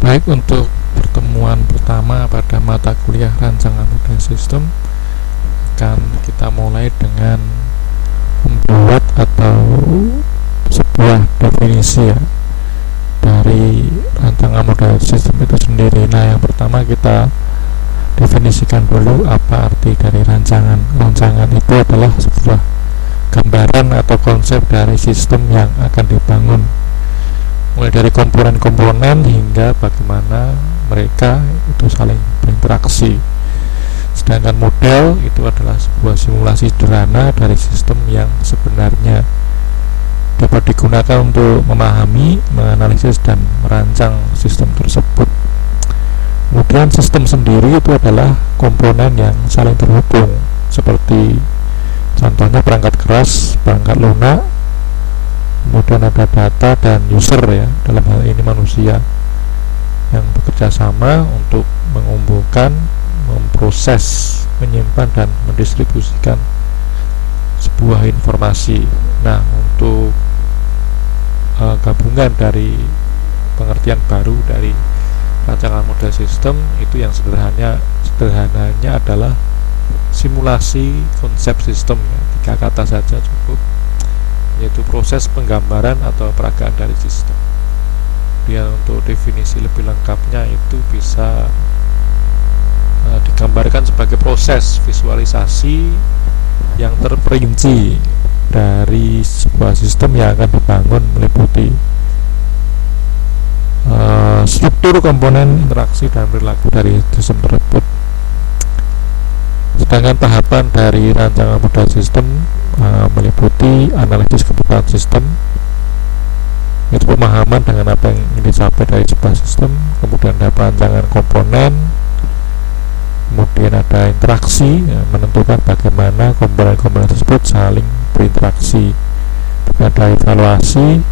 Baik, untuk pertemuan pertama pada mata kuliah rancangan model sistem akan kita mulai dengan membuat atau sebuah definisi ya dari rancangan model sistem itu sendiri. Nah, yang pertama kita definisikan dulu apa arti dari rancangan. Rancangan itu adalah sebuah gambaran atau konsep dari sistem yang akan dibangun, mulai dari komponen-komponen hingga bagaimana mereka itu saling berinteraksi. Sedangkan model itu adalah sebuah simulasi sederhana dari sistem yang sebenarnya dapat digunakan untuk memahami, menganalisis, dan merancang sistem tersebut. Kemudian sistem sendiri itu adalah komponen yang saling terhubung, seperti contohnya perangkat keras, perangkat lunak, kemudian ada data dan user ya, dalam hal ini manusia, yang bekerja sama untuk mengumpulkan, memproses, menyimpan, dan mendistribusikan sebuah informasi. Nah, untuk gabungan dari pengertian baru dari rancangan model sistem itu yang sederhananya adalah simulasi konsep sistem ya, 3 kata saja cukup, yaitu proses penggambaran atau peragaan dari sistem. Dia untuk definisi lebih lengkapnya itu bisa digambarkan sebagai proses visualisasi yang terperinci dari sebuah sistem yang akan dibangun, meliputi struktur, komponen, interaksi, dan perilaku dari sistem tersebut. Sedangkan tahapan dari rancangan model sistem meliputi analisis kebutuhan sistem, yaitu pemahaman dengan apa yang ingin dicapai dari sebuah sistem, kemudian ada perancangan komponen, kemudian ada interaksi, menentukan bagaimana komponen-komponen tersebut saling berinteraksi, ada evaluasi,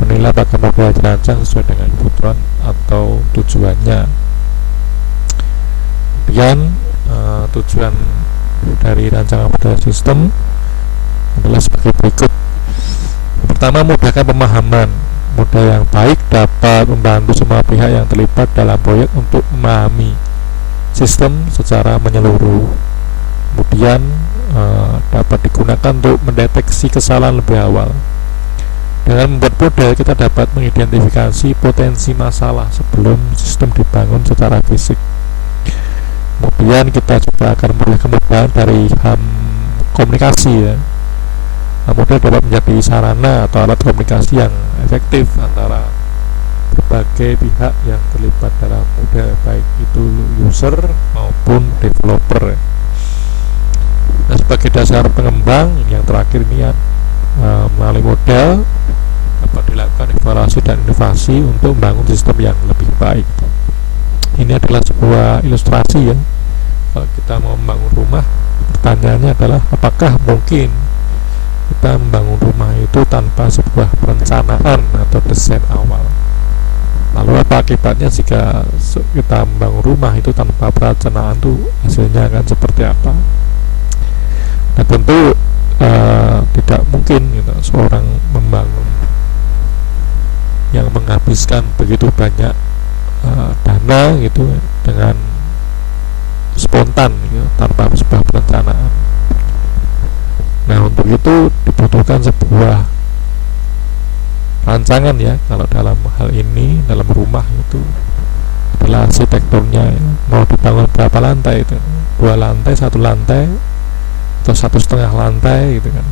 menilai apakah model dirancang sesuai dengan kebutuhan atau tujuannya. Kemudian tujuan dari rancangan model sistem adalah sebagai berikut. Pertama, memudahkan pemahaman. Model yang baik dapat membantu semua pihak yang terlibat dalam proyek untuk memahami sistem secara menyeluruh. Kemudian dapat digunakan untuk mendeteksi kesalahan lebih awal. Dengan membuat model, kita dapat mengidentifikasi potensi masalah sebelum sistem dibangun secara fisik. Kemudian kita juga akan melihat kemudahan dari komunikasi ya. Model dapat menjadi sarana atau alat komunikasi yang efektif antara berbagai pihak yang terlibat dalam model, baik itu user maupun developer. Nah, sebagai dasar pengembang yang terakhir ini ya, melalui model dapat dilakukan evaluasi dan inovasi untuk membangun sistem yang lebih baik. Ini adalah sebuah ilustrasi ya. Kalau kita mau membangun rumah, pertanyaannya adalah apakah mungkin kita membangun rumah itu tanpa sebuah perencanaan atau desain awal. Lalu apa akibatnya jika kita membangun rumah itu tanpa perencanaan, itu hasilnya akan seperti apa? Nah, tentu tidak mungkin gitu, seorang membangun yang menghabiskan begitu banyak dana gitu dengan spontan gitu, tanpa sebuah perencanaan. Nah, untuk itu dibutuhkan sebuah rancangan ya. Kalau dalam hal ini, dalam rumah itu adalah arsitekturnya ya. Mau dibangun berapa lantai itu, 2 lantai, 1 lantai, atau 1,5 lantai gitu kan.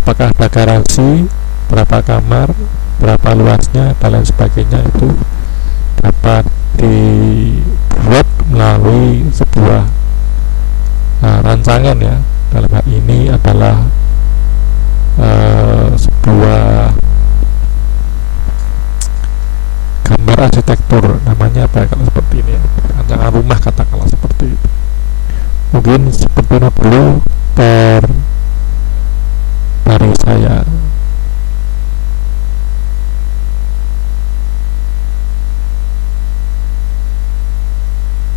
Apakah ada garansi, berapa kamar, berapa luasnya, dan lain sebagainya, itu dapat dibuat melalui sebuah rancangan ya. Dalam hal ini adalah sebuah gambar arsitektur, namanya apa kalau seperti ini ya, rancangan rumah katakanlah seperti itu. Mungkin seperti itu dulu dari saya.